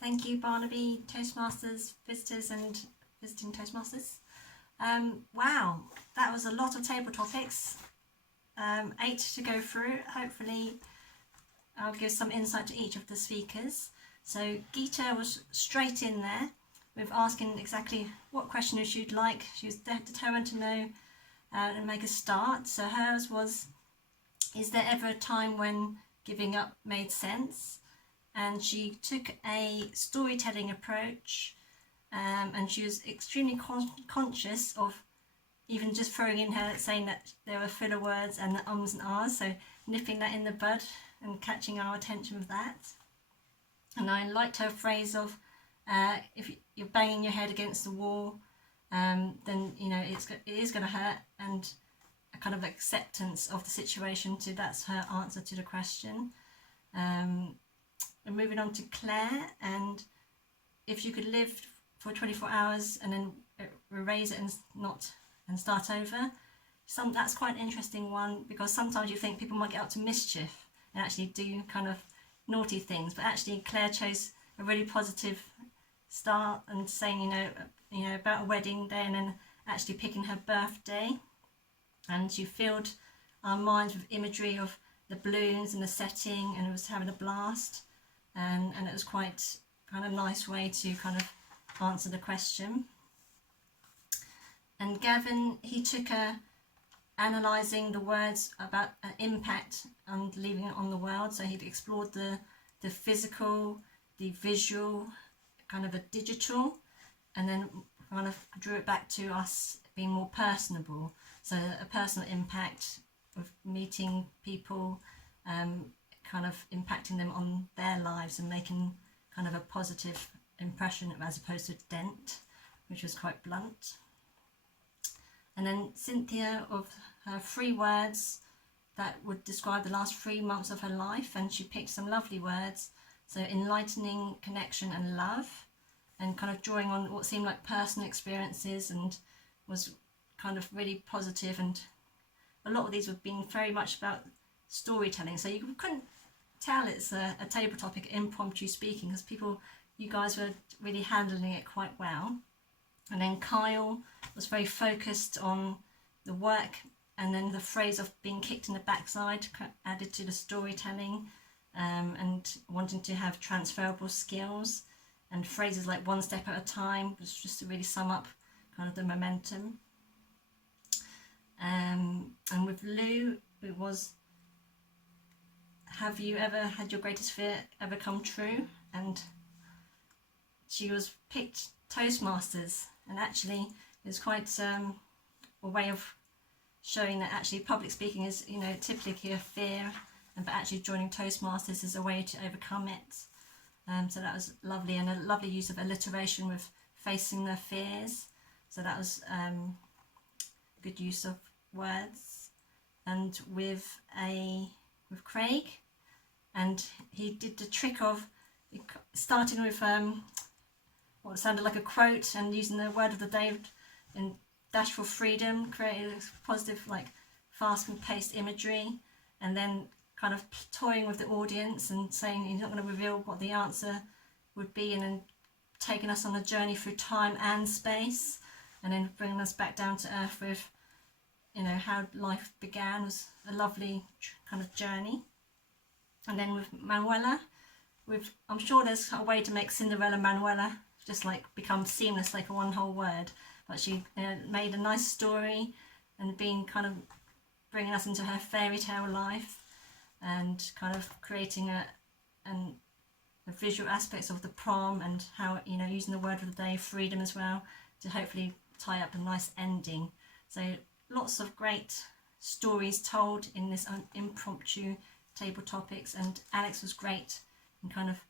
Thank you, Barnaby, Toastmasters, visitors and visiting Toastmasters. Wow, that was a lot of table topics. 8 to go through. Hopefully I'll give some insight to each of the speakers. So Geeta was straight in there with asking exactly what question she'd like. She was determined to know and make a start. So hers was, is there ever a time when giving up made sense? And she took a storytelling approach, and she was extremely conscious of even just throwing in her saying that there were filler words and the ums and ahs, so nipping that in the bud and catching our attention with that. And I liked her phrase of if you're banging your head against the wall, then it is going to hurt, and a kind of acceptance of the situation. So that's her answer to the question. And moving on to Claire, and if you could live for 24 hours and then erase it and start over. That's quite an interesting one, because sometimes you think people might get up to mischief and actually do kind of naughty things, but actually Claire chose a really positive start and saying about a wedding day, and then actually picking her birthday, and she filled our minds with imagery of the balloons and the setting, and it was having a blast, and it was quite kind of nice way to kind of answer the question. And Gavin, he took analysing the words about an impact and leaving it on the world. So he'd explored the physical, the visual, kind of a digital, and then kind of drew it back to us being more personable. So a personal impact of meeting people, kind of impacting them on their lives and making kind of a positive impression as opposed to a dent, which was quite blunt. And then Cynthia, of her 3 words that would describe the last 3 months of her life, and she picked some lovely words. So enlightening, connection and love, and kind of drawing on what seemed like personal experiences, and was kind of really positive. And a lot of these have been very much about storytelling, so you couldn't tell it's a table topic, impromptu speaking, because you guys were really handling it quite well. And then Kyle was very focused on the work, and then the phrase of being kicked in the backside added to the storytelling, and wanting to have transferable skills, and phrases like one step at a time was just to really sum up kind of the momentum. And with Lou, it was, have you ever had your greatest fear ever come true? And she was picked Toastmasters, and actually it was quite a way of showing that actually public speaking is typically a fear, but actually joining Toastmasters is a way to overcome it. So that was lovely, and a lovely use of alliteration with facing their fears. So that was good use of words. And with Craig, and he did the trick of starting with what sounded like a quote and using the word of the day in Dash for Freedom, created a positive, like fast and paced imagery, and then kind of toying with the audience and saying he's not going to reveal what the answer would be, and then taking us on a journey through time and space, and then bringing us back down to earth with how life began. Was a lovely kind of journey. And then with Manuela, I'm sure there's a way to make Cinderella Manuela just like become seamless, like a one whole word, but she made a nice story and been kind of bringing us into her fairy tale life, and kind of creating the visual aspects of the prom, and how using the word of the day, freedom, as well, to hopefully tie up a nice ending. So lots of great stories told in this impromptu table topics, and Alex was great in kind of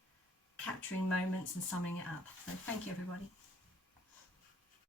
capturing moments and summing it up. So thank you, everybody.